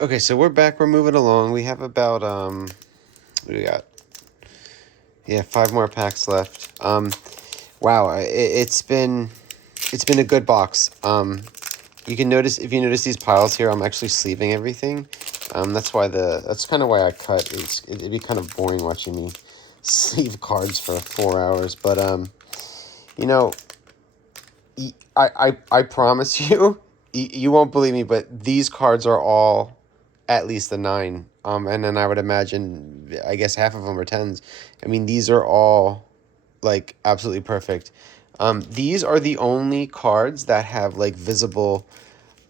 Okay, so we're back. We're moving along. We have about what do we got? Yeah, 5 more packs left. Wow, it's been a good box. You can notice if you notice these piles here, I'm actually sleeving everything. That's kind of why I cut. It'd be kind of boring watching me sleeve cards for 4 hours. But you know, I promise you, you won't believe me, but these cards are all at least a 9. And then I would imagine, I guess half of them are 10s. I mean, these are all like absolutely perfect. These are the only cards that have like visible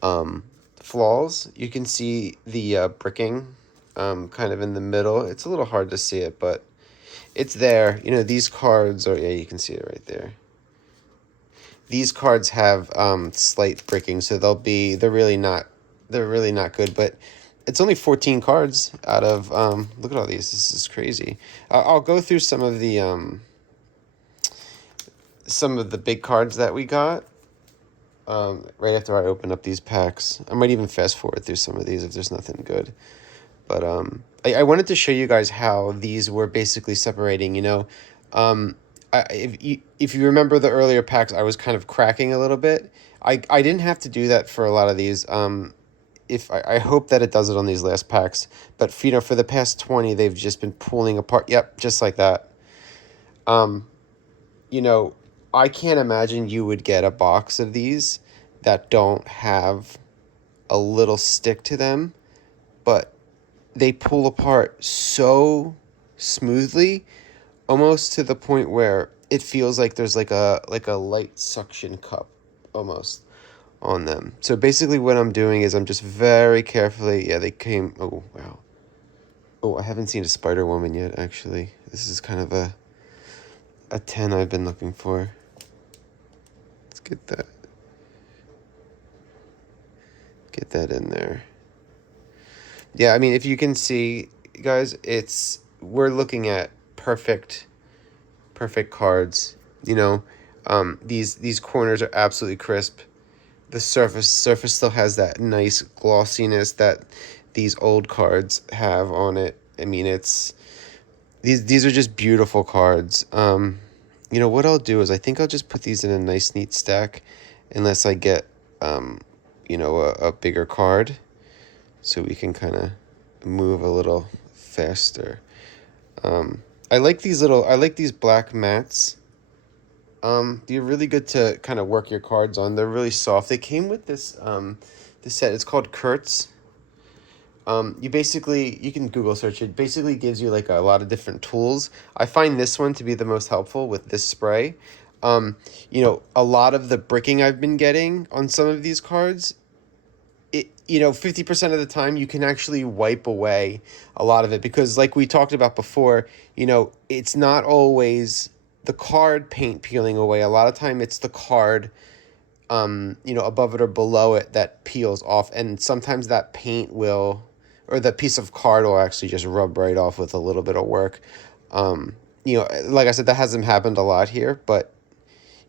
flaws. You can see the bricking kind of in the middle. It's a little hard to see it, but it's there. You know, these cards are, yeah, you can see it right there. These cards have slight bricking, so they're really not good, but it's only 14 cards out of look at all these. This is crazy. I'll go through some of the big cards that we got right after I open up these packs. I might even fast forward through some of these if there's nothing good. But I wanted to show you guys how these were basically separating, you know. If you remember the earlier packs, I was kind of cracking a little bit. I didn't have to do that for a lot of these. If I hope that it does it on these last packs. But, you know, for the past 20, they've just been pulling apart. Yep, just like that. You know, I can't imagine you would get a box of these that don't have a little stick to them, but they pull apart so smoothly, almost to the point where it feels like there's like a light suction cup almost on them. So basically what I'm doing is I'm just very carefully, yeah, they came, oh wow. Oh, I haven't seen a Spider Woman yet, actually. This is kind of a 10 I've been looking for. Let's get that. Get that in there. Yeah, I mean, if you can see, guys, we're looking at perfect cards. You know, these corners are absolutely crisp. The surface still has that nice glossiness that these old cards have on it. I mean, these are just beautiful cards. You know what I'll do is I think I'll just put these in a nice neat stack, unless I get you know, a bigger card, so we can kind of move a little faster. I like these black mats. They're really good to kind of work your cards on. They're really soft. They came with this set. It's called Kurtz. You can Google search it. Basically gives you like a lot of different tools. I find this one to be the most helpful with this spray. You know, a lot of the bricking I've been getting on some of these cards, you know, 50% of the time you can actually wipe away a lot of it, because like we talked about before, you know, it's not always the card paint peeling away. A lot of time it's the card, you know, above it or below it that peels off, and sometimes that paint will, or the piece of card will actually just rub right off with a little bit of work. You know, like I said, that hasn't happened a lot here, but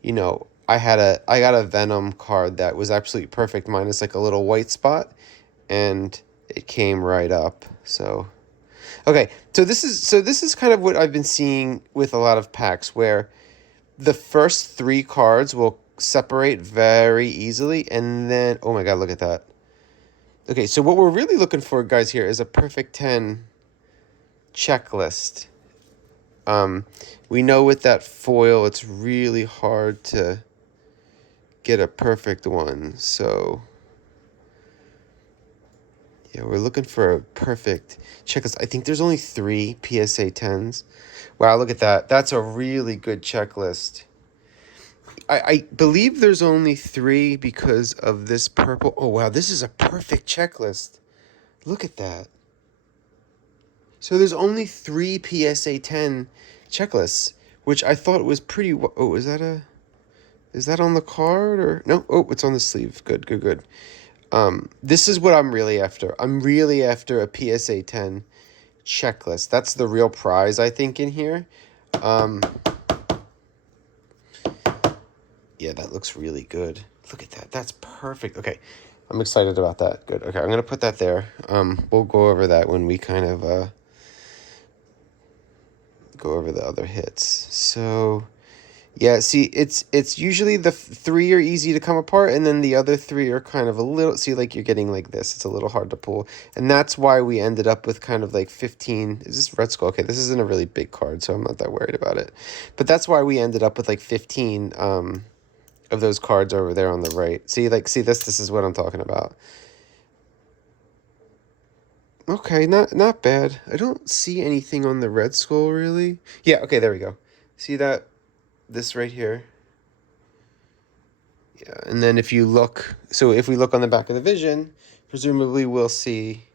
you know, I got a Venom card that was absolutely perfect, minus like a little white spot, and it came right up. So okay, so this is kind of what I've been seeing with a lot of packs, where the first 3 cards will separate very easily, and then oh my god, look at that. Okay, so what we're really looking for, guys, here is a perfect 10 checklist. We know with that foil, it's really hard to get a perfect one. So yeah, we're looking for a perfect checklist. I think there's only 3 PSA 10s. Wow, look at that. That's a really good checklist. I believe there's only 3 because of this purple. Oh, wow, this is a perfect checklist. Look at that. So there's only 3 PSA 10 checklists, which I thought was pretty... Oh, is that on the card or... No, oh, it's on the sleeve. Good, good, good. This is what I'm really after. I'm really after a PSA 10 checklist. That's the real prize, I think, in here. Yeah, that looks really good. Look at that. That's perfect. Okay, I'm excited about that. Good. Okay, I'm gonna put that there. We'll go over that when we kind of go over the other hits. So yeah, see, it's usually the three are easy to come apart, and then the other three are kind of a little. See, like you're getting like this. It's a little hard to pull, and that's why we ended up with kind of like 15. Is this Red Skull? Okay, this isn't a really big card, so I'm not that worried about it. But that's why we ended up with like 15 of those cards over there on the right. See, like, see this. This is what I'm talking about. Okay, not bad. I don't see anything on the Red Skull really. Yeah. Okay, there we go. See that? This right here. Yeah, and then if you look, so if we look on the back of the Vision, presumably we'll see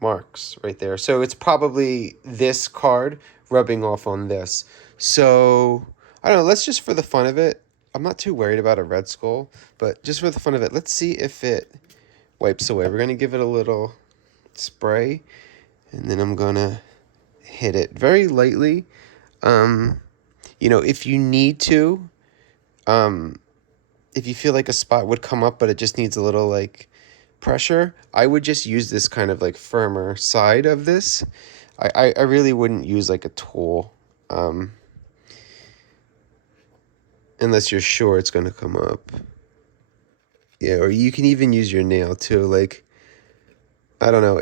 marks right there. So it's probably this card rubbing off on this. So, I don't know, let's just for the fun of it, I'm not too worried about a Red Skull, but just for the fun of it, let's see if it wipes away. We're going to give it a little spray, and then I'm going to hit it very lightly. You know, if you need to, if you feel like a spot would come up, but it just needs a little like pressure, I would just use this kind of like firmer side of this. I really wouldn't use like a tool, unless you're sure it's going to come up. Yeah, or you can even use your nail too. Like, I don't know.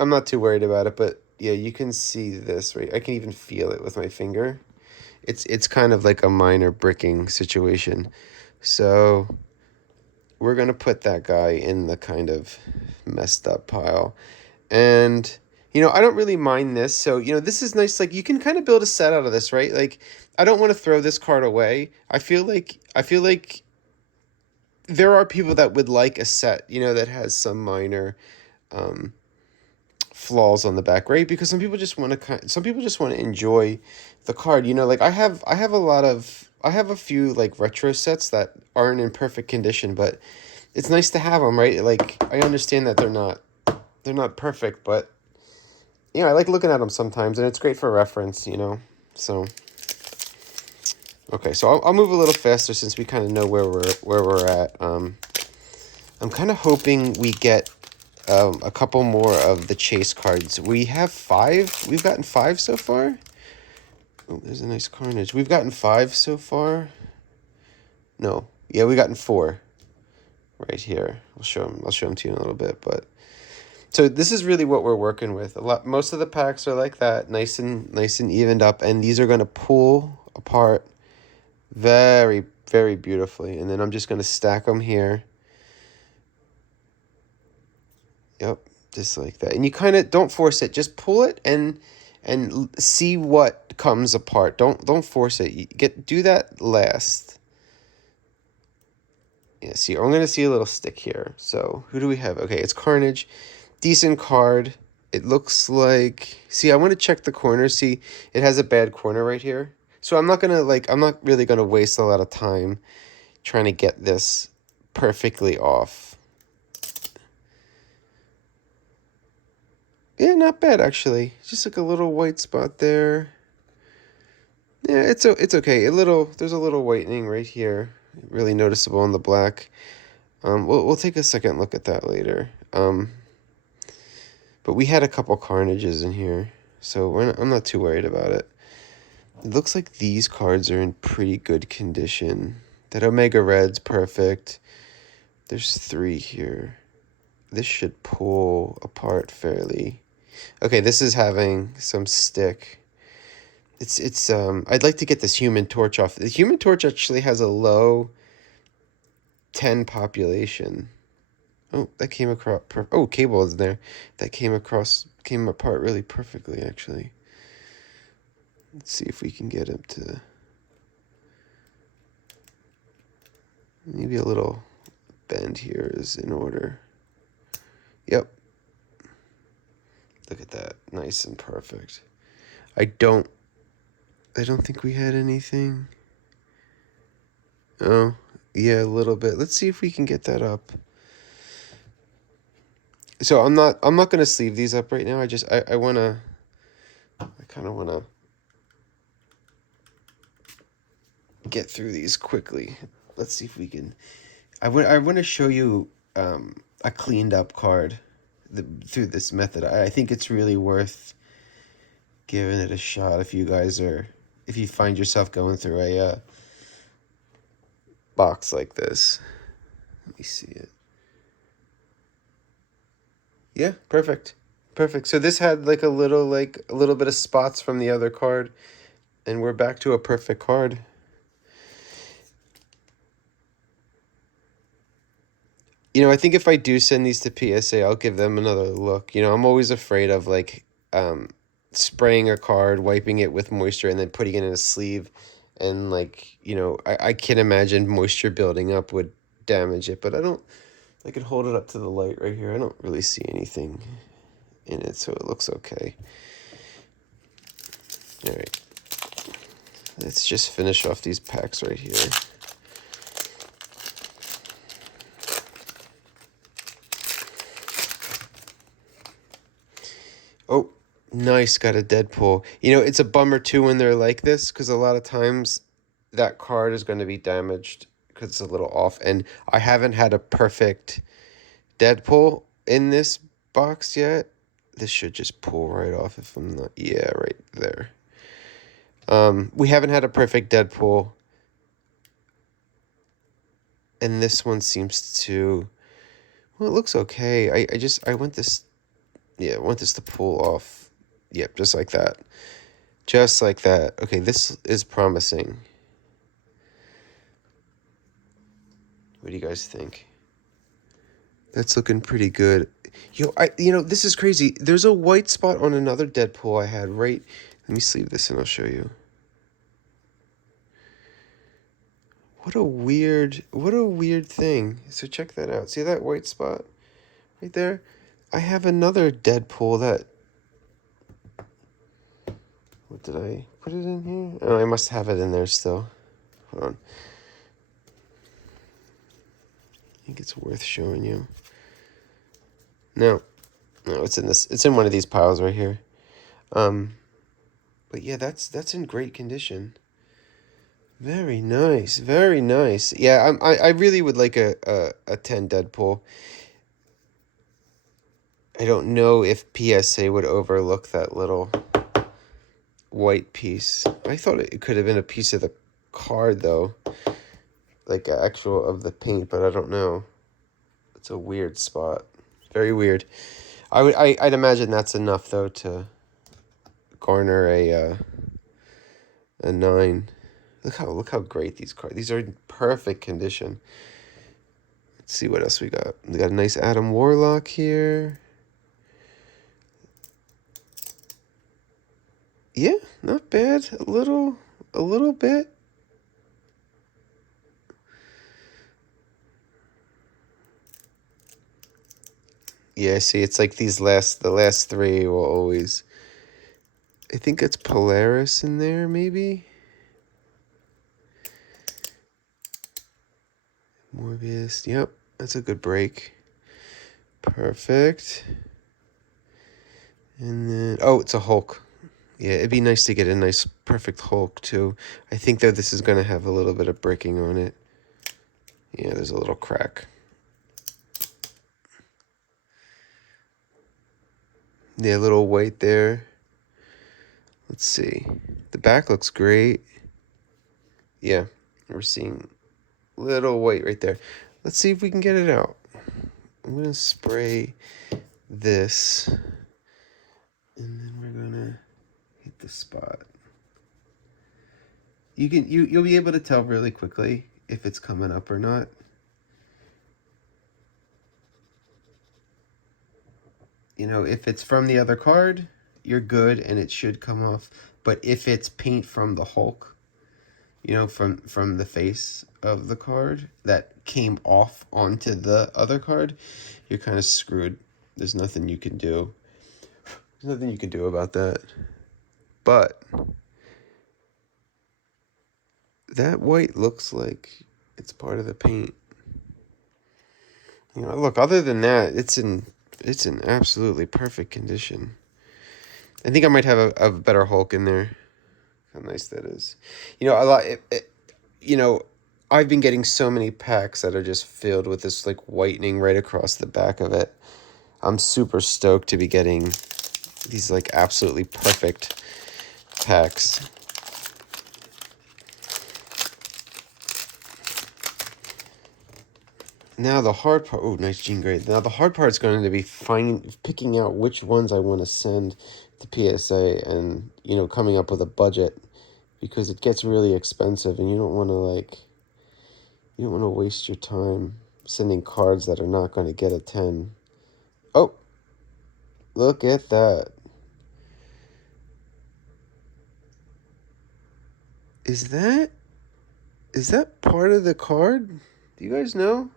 I'm not too worried about it, but yeah, you can see this, right? I can even feel it with my finger. It's kind of like a minor bricking situation. So we're going to put that guy in the kind of messed up pile. And, you know, I don't really mind this. So, you know, this is nice. Like, you can kind of build a set out of this, right? Like, I don't want to throw this card away. I feel like there are people that would like a set, you know, that has some minor flaws on the back, right? Because some people just want to enjoy the card. You know, like I have a few like retro sets that aren't in perfect condition, but it's nice to have them, right? Like I understand that they're not perfect, but you know, I like looking at them sometimes, and it's great for reference, you know. So okay, so I'll move a little faster since we kind of know where we're at. I'm kind of hoping we get a couple more of the chase cards. We have 5. We've gotten 5 so far. Oh, there's a nice Carnage. We've gotten 5 so far. No, yeah, we gotten 4 right here. I'll show them to you in a little bit. But so this is really what we're working with. Most of the packs are like that, nice and evened up, and these are going to pull apart very, very beautifully. And then I'm just going to stack them here. Yep, just like that. And you kind of don't force it. Just pull it and see what comes apart. Don't force it. Do that last. Yeah, see, I'm going to see a little stick here. So, who do we have? Okay, it's Carnage. Decent card. It looks like... See, I want to check the corner. See, it has a bad corner right here. So, I'm not really going to waste a lot of time trying to get this perfectly off. Yeah, not bad, actually. Just like a little white spot there. Yeah, it's okay. There's a little whitening right here. Really noticeable in the black. We'll take a second look at that later. But we had a couple Carnages in here, so I'm not too worried about it. It looks like these cards are in pretty good condition. That Omega Red's perfect. There's 3 here. This should pull apart fairly. Okay, this is having some stick. I'd like to get this Human Torch off. The Human Torch actually has a low 10 population. Oh, that came across. Oh, Cable is there. That came apart really perfectly, actually. Let's see if we can get him to. Maybe a little bend here is in order. Yep. Look at that. Nice and perfect. I don't think we had anything. Oh, yeah, a little bit. Let's see if we can get that up. So I'm not going to sleeve these up right now. I kind of want to get through these quickly. Let's see if we can. I want to show you a cleaned up card through this method. I think it's really worth giving it a shot if you find yourself going through a box like this. Let me see it. Yeah, perfect. Perfect. So this had like a little bit of spots from the other card, and we're back to a perfect card. I think if I do send these to PSA, I'll give them another look. I'm always afraid of spraying a card, wiping it with moisture, and then putting it in a sleeve. And I can imagine moisture building up would damage it, but I can hold it up to the light right here. I don't really see anything in it, so it looks okay. All right. Let's just finish off these packs right here. Oh, nice, got a Deadpool. It's a bummer too when they're like this, because a lot of times that card is going to be damaged because it's a little off. And I haven't had a perfect Deadpool in this box yet. This should just pull right off if I'm not... Yeah, right there. We haven't had a perfect Deadpool. And this one seems to... Well, it looks okay. I want this... Yeah, I want this to pull off. Yep, just like that. Just like that. Okay, this is promising. What do you guys think? That's looking pretty good. This is crazy. There's a white spot on another Deadpool I had right... Let me sleeve this and I'll show you. What a weird thing. So check that out. See that white spot right there? I have another Deadpool that... What did I put it in here? Oh, I must have it in there still. Hold on. I think it's worth showing you. No, it's in this. It's in one of these piles right here. But yeah, that's in great condition. Very nice, very nice. Yeah, I really would like a 10 Deadpool. I don't know if PSA would overlook that little white piece. I thought it could have been a piece of the card though, like actual of the paint, but I don't know. It's a weird spot, very weird. I'd imagine that's enough though to garner a 9. Look how great these cards. These are in perfect condition. Let's see what else we got. We got a nice Adam Warlock here. Yeah, not bad. A little bit. Yeah, see, it's like the last 3 will always... I think it's Polaris in there, maybe? Morbius, yep, that's a good break. Perfect. And then, oh, it's a Hulk. Yeah, it'd be nice to get a nice, perfect Hulk, too. I think that this is going to have a little bit of breaking on it. Yeah, there's a little crack. Yeah, a little white there. Let's see. The back looks great. Yeah, we're seeing little white right there. Let's see if we can get it out. I'm going to spray this. And then we're going to hit the spot. You'll be able to tell really quickly if it's coming up or not. If it's from the other card, you're good and it should come off. But if it's paint from the Hulk, from the face of the card that came off onto the other card, you're kind of screwed. There's nothing you can do. There's nothing you can do about that. But that white looks like it's part of the paint. Look, other than that, it's in absolutely perfect condition. I think I might have a better Hulk in there. How nice that is. A lot. I've been getting so many packs that are just filled with this like whitening right across the back of it. I'm super stoked to be getting these like absolutely perfect packs. Now the hard part, oh, nice Jean Grey. Now the hard part is going to be picking out which ones I want to send to PSA and, you know, coming up with a budget, because it gets really expensive and you don't want to waste your time sending cards that are not going to get a 10. Oh, look at that. Is that part of the card? Do you guys know?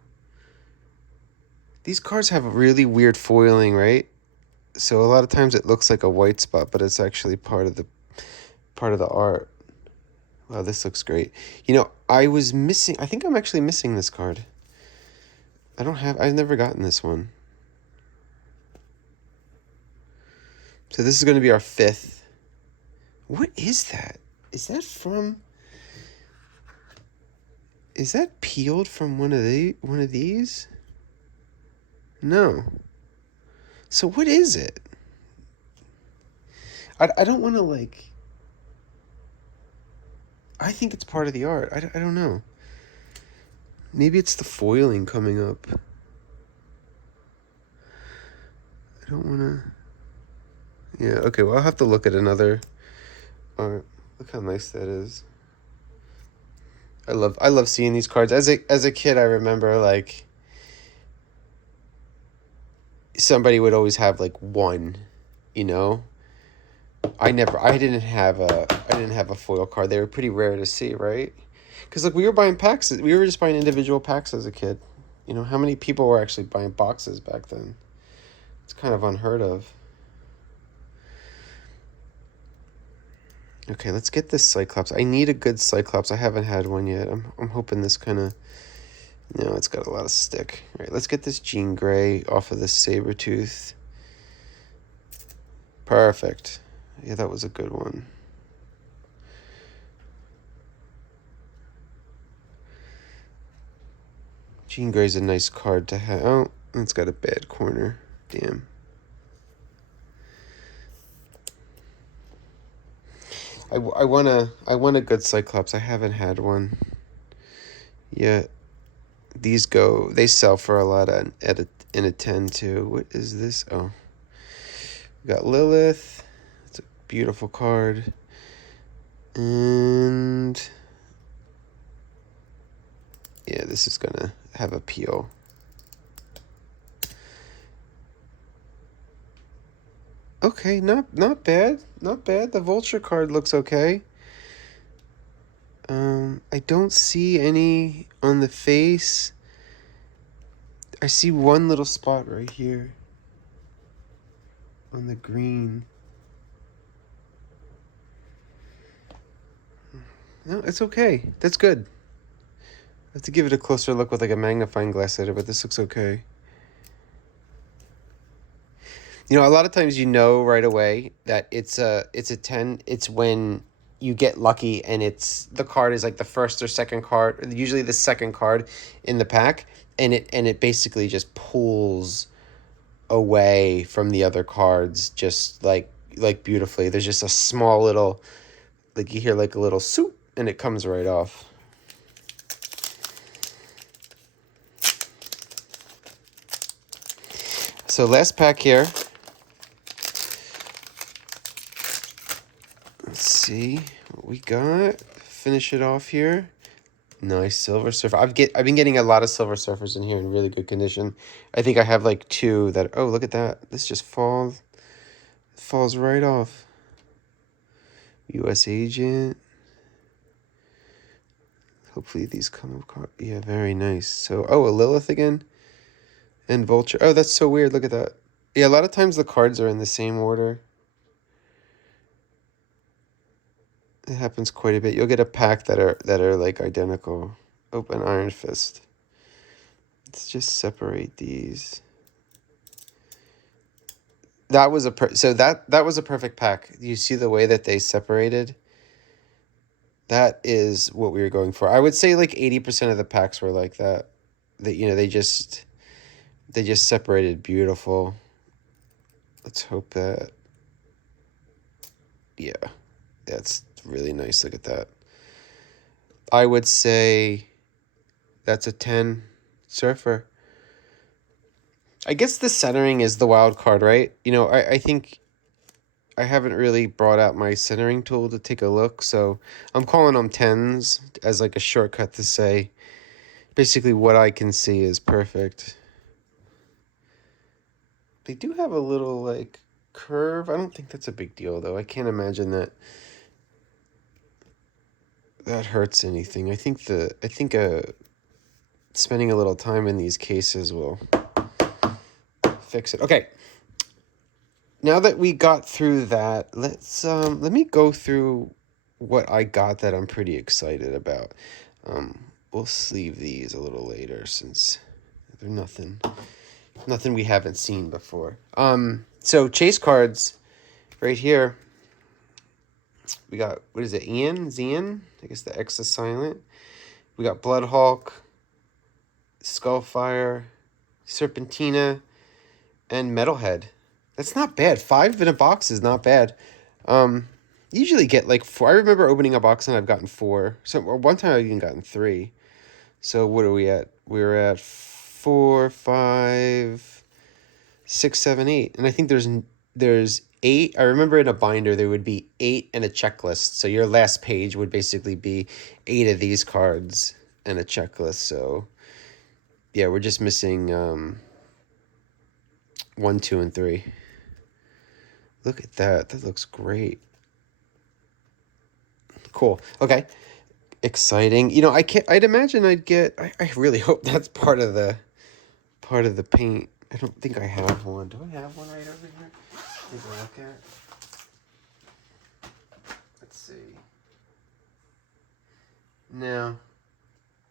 These cards have really weird foiling, right? So a lot of times it looks like a white spot, but it's actually part of the art. Wow, this looks great. You know, I think I'm actually missing this card. I've never gotten this one. So this is going to be our 5th. What is that? Is that peeled from one of these? No. So what is it? I don't want to like... I think it's part of the art. I don't know. Maybe it's the foiling coming up. I don't want to... Yeah, okay, well, I'll have to look at another art. Look how nice that is. I love seeing these cards. As a kid, I remember like somebody would always have like one, you know. I didn't have a foil card. They were pretty rare to see, right? Because like we were buying packs. We were just buying individual packs as a kid. You know, how many people were actually buying boxes back then? It's kind of unheard of. Okay, let's get this Cyclops. I need a good Cyclops. I haven't had one yet. I'm hoping this kind of... No, it's got a lot of stick. All right, let's get this Jean Grey off of this Sabretooth. Perfect. Yeah, that was a good one. Jean Grey's a nice card to have. Oh, it's got a bad corner. Damn. I want a good Cyclops. I haven't had one yet. They sell for a lot in a 10 too. What is this? Oh, we got Lilith. It's a beautiful card. And yeah, this is gonna have a peel. Okay, not bad. Not bad. The Vulture card looks okay. I don't see any on the face. I see one little spot right here on the green. No, it's okay. That's good. I have to give it a closer look with like a magnifying glass later, but this looks okay. You know, a lot of times you know right away that it's a 10. It's when you get lucky and the card is like the first or second card, usually the second card in the pack, and it basically just pulls away from the other cards just like beautifully. There's just a small little, like you hear like a little swoop and it comes right off. So last pack here. Let's see what we got. Finish it off here. Nice Silver Surfer. I've been getting a lot of Silver Surfers in here in really good condition. I think I have like 2 that... Oh, look at that. This just falls right off. U.S. Agent. Hopefully these come up. Yeah, very nice. So, oh, a Lilith again. And Vulture. Oh, that's so weird. Look at that. Yeah, a lot of times the cards are in the same order. It happens quite a bit. You'll get a pack that are like identical. Open Iron Fist. Let's just separate these. That was that was a perfect pack. You see the way that they separated? That is what we were going for. I would say like 80% of the packs were like that. That, you know, they just separated beautiful. Let's hope that, yeah, that's really nice. Look at that. I would say that's a 10 Surfer. I guess the centering is the wild card, right? You know, I think I haven't really brought out my centering tool to take a look, so I'm calling them 10s as like a shortcut to say basically what I can see is perfect. They do have a little like curve. I don't think that's a big deal though. I can't imagine that that hurts anything. I think spending a little time in these cases will fix it. Okay. Now that we got through that, let me go through what I got that I'm pretty excited about. We'll sleeve these a little later since they're nothing we haven't seen before. So chase cards right here. We got, what is it, Ian? Zian? I guess the X is silent. We got Bloodhawk, Skullfire, Serpentina, and Metalhead. That's not bad. 5 in a box is not bad. Usually get like 4. I remember opening a box and I've gotten 4. So one time I've even gotten 3. So what are we at? We're at 4, 5, 6, 7, 8. And I think there's 8. I remember in a binder there would be 8 and a checklist. So your last page would basically be 8 of these cards and a checklist. So yeah, we're just missing 1, 2, and 3. Look at that. That looks great. Cool. Okay. Exciting. You know, I'd imagine I'd get, I really hope that's part of the paint. I don't think I have one. Do I have one right over here? Take a look at. Let's see. No.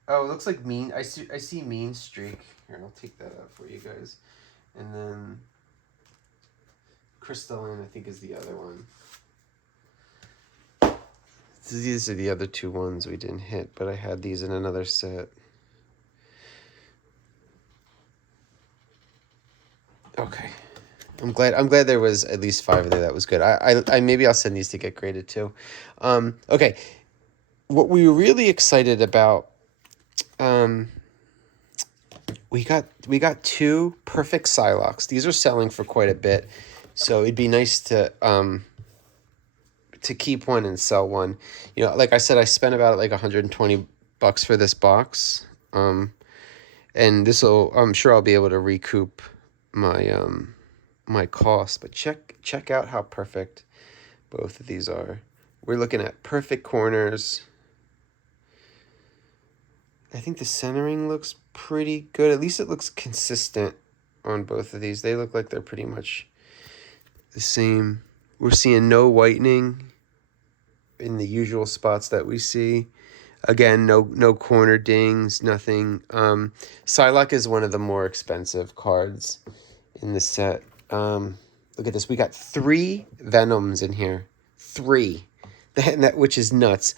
Oh, it looks like I see Mean Streak. Here, I'll take that out for you guys. And then Crystalline, I think, is the other one. So these are the other 2 ones we didn't hit, but I had these in another set. Okay. I'm glad there was at least 5 there. That was good. I maybe I'll send these to get graded too. Okay. What we were really excited about, we got 2 perfect Psylocks. These are selling for quite a bit, so it'd be nice to keep one and sell one. You know, like I said, I spent about like $120 for this box. And I'm sure I'll be able to recoup my my cost, but check out how perfect both of these are. We're looking at perfect corners. I think the centering looks pretty good. At least it looks consistent on both of these. They look like they're pretty much the same. We're seeing no whitening in the usual spots that we see. Again, no corner dings, nothing. Psylocke is one of the more expensive cards in the set. Look at this. We got 3 Venoms in here. 3. Which is nuts.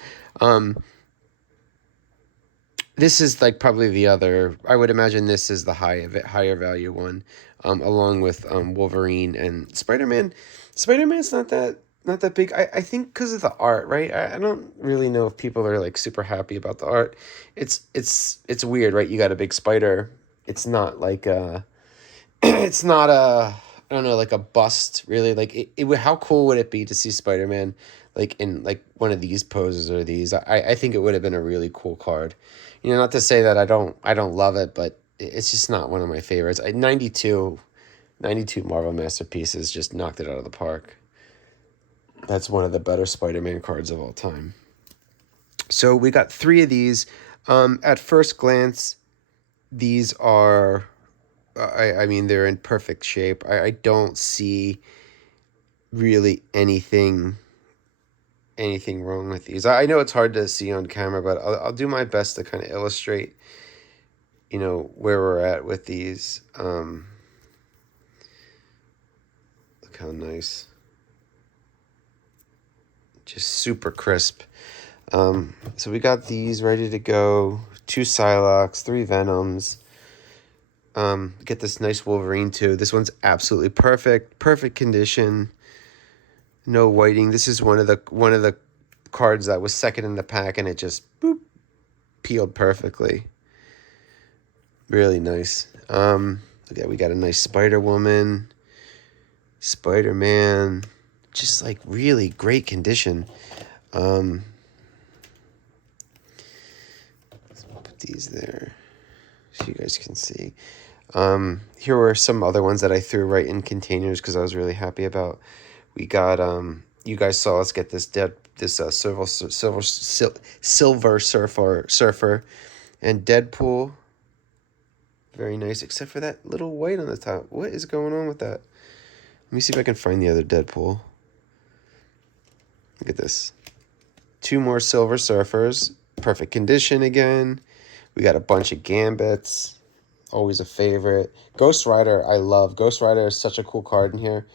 This is like probably the other. I would imagine this is the higher value one, along with Wolverine and Spider-Man. Spider-Man's not that big. I think because of the art, right? I don't really know if people are like super happy about the art. It's weird, right? You got a big spider. It's not like it's not a, I don't know, like a bust really. Like how cool would it be to see Spider-Man like in like one of these poses or these? I think it would have been a really cool card. You know, not to say that I don't love it, but it's just not one of my favorites. 92 Marvel Masterpieces just knocked it out of the park. That's one of the better Spider-Man cards of all time. So we got 3 of these. At first glance, these are, I mean, they're in perfect shape. I don't see really anything wrong with these. I know it's hard to see on camera, but I'll do my best to kind of illustrate, you know, where we're at with these. Look how nice. Just super crisp. So we got these ready to go. 2 Psylocks, 3 Venoms. Get this nice Wolverine too. This one's absolutely perfect. Perfect condition. No whiting. This is one of the cards that was second in the pack, and it just boop, peeled perfectly. Really nice. Yeah, we got a nice Spider-Woman, Spider-Man, just like really great condition. Let's put these there so you guys can see. Here were some other ones that I threw right in containers because I was really happy about. We got you guys saw us get this Silver Surfer and Deadpool. Very nice, except for that little white on the top. What is going on with that? Let me see if I can find the other Deadpool. Look at this. 2 more Silver Surfers. Perfect condition again. We got a bunch of Gambits. Always a favorite. Ghost Rider, I love. Ghost Rider is such a cool card in here.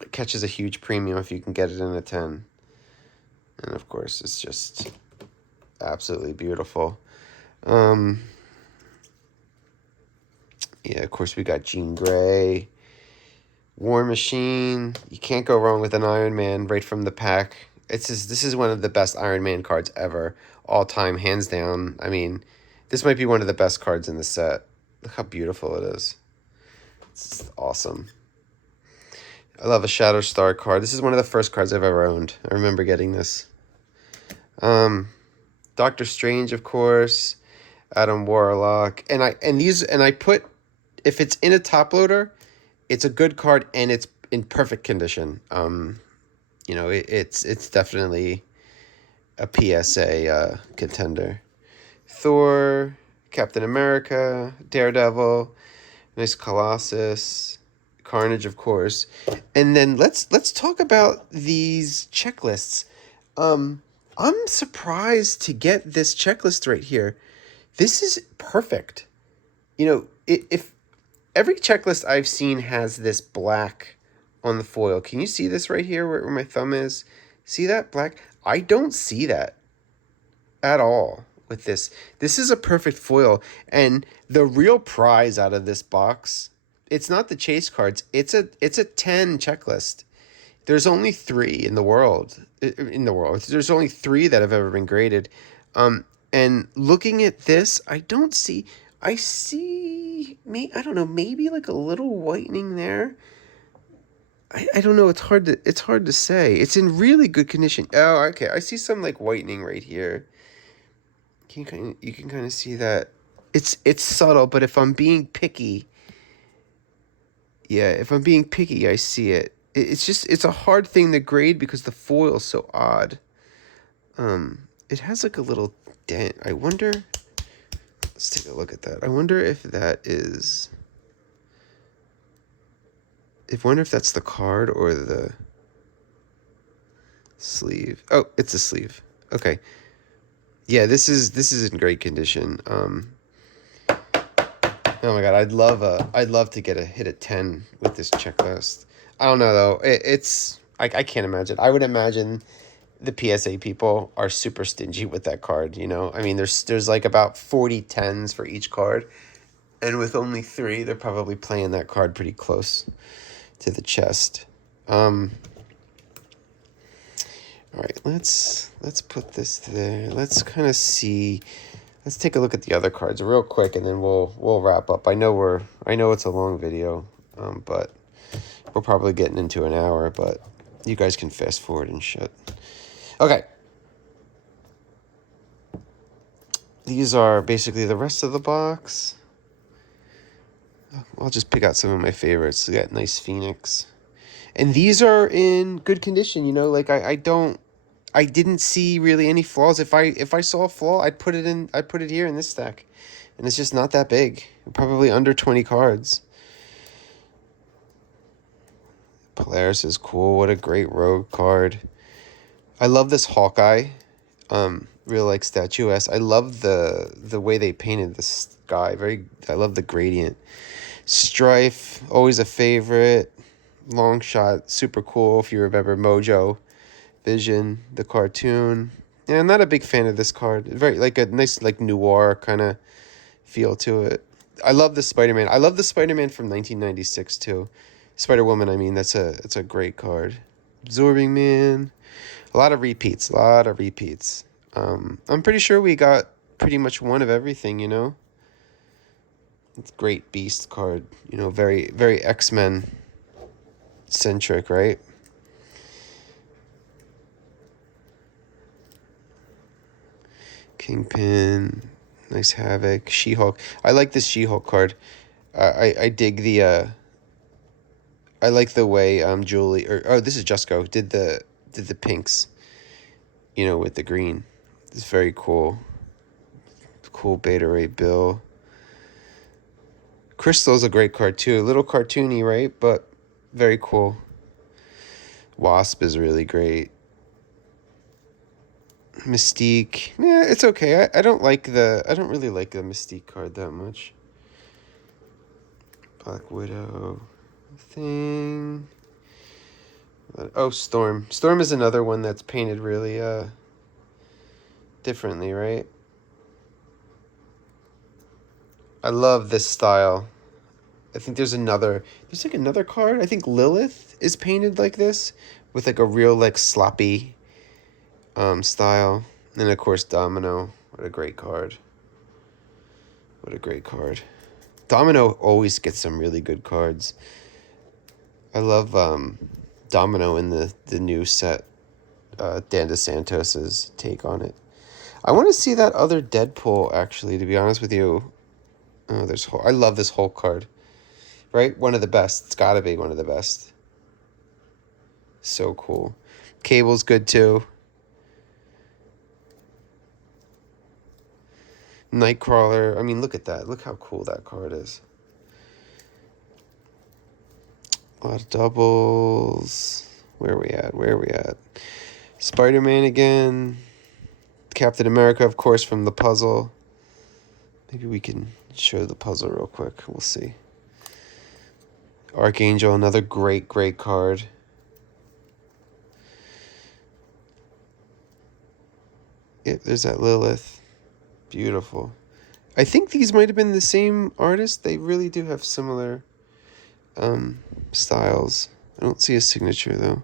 It catches a huge premium if you can get it in a 10. And of course, it's just absolutely beautiful. Yeah, of course, we got Jean Grey. War Machine. You can't go wrong with an Iron Man right from the pack. This is one of the best Iron Man cards ever. All time, hands down. I mean, this might be one of the best cards in the set. Look how beautiful it is. It's awesome. I love a Shatterstar card. This is one of the first cards I've ever owned. I remember getting this. Doctor Strange, of course. Adam Warlock. And I put, if it's in a top loader, it's a good card and it's in perfect condition. You know, it's definitely a PSA contender. Thor, Captain America, Daredevil, nice Colossus, Carnage, of course. And then let's talk about these checklists. I'm surprised to get this checklist right here. This is perfect. You know, if every checklist I've seen has this black on the foil. Can you see this right here where my thumb is? See that black? I don't see that at all with this. This is a perfect foil. And the real prize out of this box, it's not the chase cards. It's a 10 checklist. There's only 3 in the world. There's only 3 that have ever been graded. And looking at this, I see I don't know, maybe like a little whitening there. I don't know, it's hard to say. It's in really good condition. Oh, okay. I see some like whitening right here. You can kind of see that. It's subtle, but if I'm being picky, I see it. It's a hard thing to grade because the foil's so odd. It has like a little dent. I wonder, let's take a look at that. I wonder if that's the card or the sleeve. Oh, it's a sleeve. Okay. Yeah, this is in great condition. Oh my god, I'd love to hit a 10 with this checklist. I don't know though. I can't imagine. I would imagine the PSA people are super stingy with that card, you know? I mean, there's like about 40 10s for each card. And with only 3, they're probably playing that card pretty close to the chest. All right, let's put this there. Let's kind of see. Let's take a look at the other cards real quick, and then we'll wrap up. I know it's a long video, but we're probably getting into an hour. But you guys can fast forward and shit. Okay. These are basically the rest of the box. I'll just pick out some of my favorites. We got nice Phoenix. And these are in good condition, you know, like I didn't see really any flaws. If I saw a flaw, I'd put it here in this stack. And it's just not that big. Probably under 20 cards. Polaris is cool. What a great rogue card. I love this Hawkeye. Real like statuesque. I love the way they painted the sky. I love the gradient. Strife, always a favorite. Long shot, super cool. If you remember Mojo Vision, the cartoon. Yeah, I'm not a big fan of this card. Very like a nice like noir kind of feel to it. I love the Spider-Man. I love the Spider-Man from 1996 too. Spider-Woman, I mean, it's a great card. Absorbing Man. A lot of repeats, a lot of repeats. I'm pretty sure we got pretty much one of everything, you know? It's great Beast card, you know, very, very X-Men centric, right? Kingpin, nice Havoc, She-Hulk. I like this She-Hulk card. I dig the I like the way Julie or oh this is Jusco did the pinks, you know, with the green. It's very cool. Cool Beta Ray Bill. Crystal's a great card too. A little cartoony, right? But very cool. Wasp is really great. Mystique. Yeah, it's okay. I don't really like the Mystique card that much. Black Widow. Thing. Oh, Storm. Storm is another one that's painted really differently, right? I love this style. I think there's like another card. I think Lilith is painted like this with like a real like sloppy style. And of course Domino. What a great card. What a great card. Domino always gets some really good cards. I love Domino in the new set. Dan DeSantos's take on it. I want to see that other Deadpool actually, to be honest with you. Oh, I love this whole card. Right? One of the best. It's got to be one of the best. So cool. Cable's good too. Nightcrawler. I mean, look at that. Look how cool that card is. A lot of doubles. Where are we at? Where are we at? Spider-Man again. Captain America, of course, from the puzzle. Maybe we can show the puzzle real quick. We'll see. Archangel, another great, great card. Yep, there's that Lilith. Beautiful. I think these might have been the same artist. They really do have similar styles. I don't see a signature, though.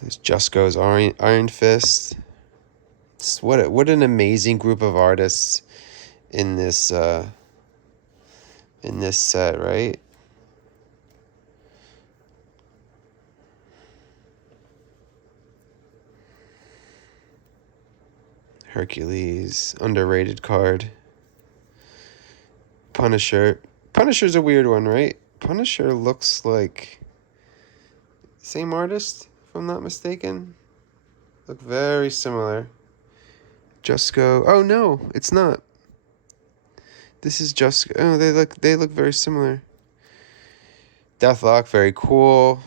There's Jusco's Iron Fist. What an amazing group of artists in this set, right? Hercules, underrated card. Punisher. Punisher's a weird one, right? Punisher looks like same artist, if I'm not mistaken. Look very similar. Jusco. Oh no, it's not. This is Jusco. Oh, they look very similar. Deathlock, very cool.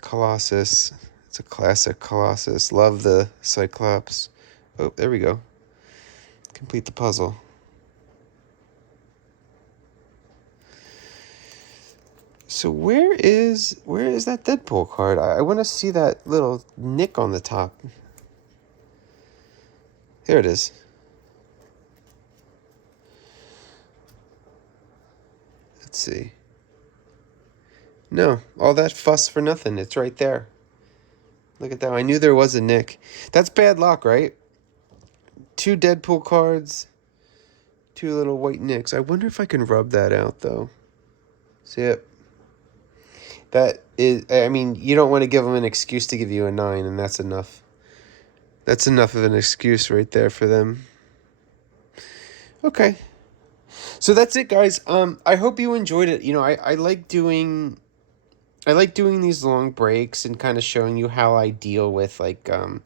Colossus. It's a classic Colossus. Love the Cyclops. Oh, there we go. Complete the puzzle. So where is that Deadpool card? I want to see that little nick on the top. There it is. Let's see. No, all that fuss for nothing. It's right there. Look at that. I knew there was a nick. That's bad luck, right? 2 Deadpool cards. 2 little white nicks. I wonder if I can rub that out, though. See it? That is, I mean, you don't want to give them an excuse to give you a 9, and that's enough. That's enough of an excuse right there for them. Okay. So that's it, guys. I hope you enjoyed it. You know, I like doing these long breaks and kind of showing you how I deal with like you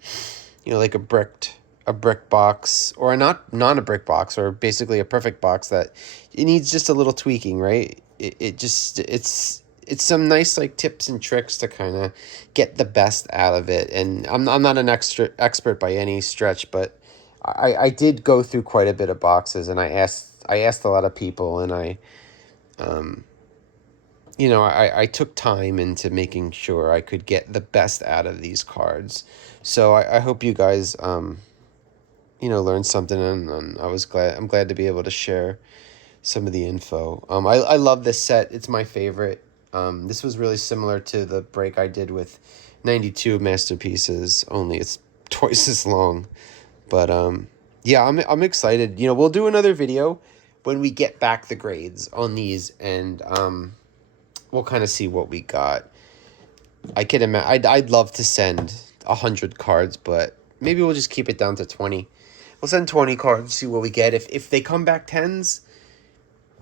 know, like a brick box, or not a brick box, or basically a perfect box that it needs just a little tweaking, right? It's some nice like tips and tricks to kind of get the best out of it. And I'm not an expert by any stretch, but I did go through quite a bit of boxes, and I asked a lot of people, and you know, I took time into making sure I could get the best out of these cards. So I hope you guys, you know, learned something, and I'm glad to be able to share some of the info. I love this set. It's my favorite. This was really similar to the break I did with 92 Masterpieces, only it's twice as long. But yeah, I'm excited. You know, we'll do another video when we get back the grades on these, and we'll kind of see what we got. I can imagine. I'd love to send 100 cards, but maybe we'll just keep it down to 20. We'll send 20 cards, see what we get. If they come back tens,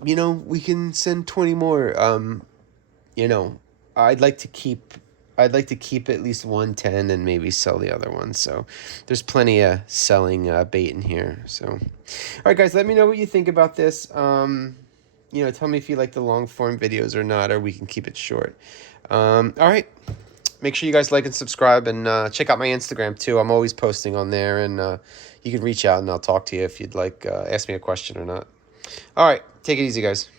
you know, we can send 20 more. You know, I'd like to keep I'd like to keep at least 110 and maybe sell the other one. So there's plenty of selling bait in here. So, all right, guys, let me know what you think about this. You know, tell me if you like the long form videos or not, or we can keep it short. All right. Make sure you guys like and subscribe, and check out my Instagram too. I'm always posting on there, and you can reach out and I'll talk to you if you'd like ask me a question or not. All right. Take it easy, guys.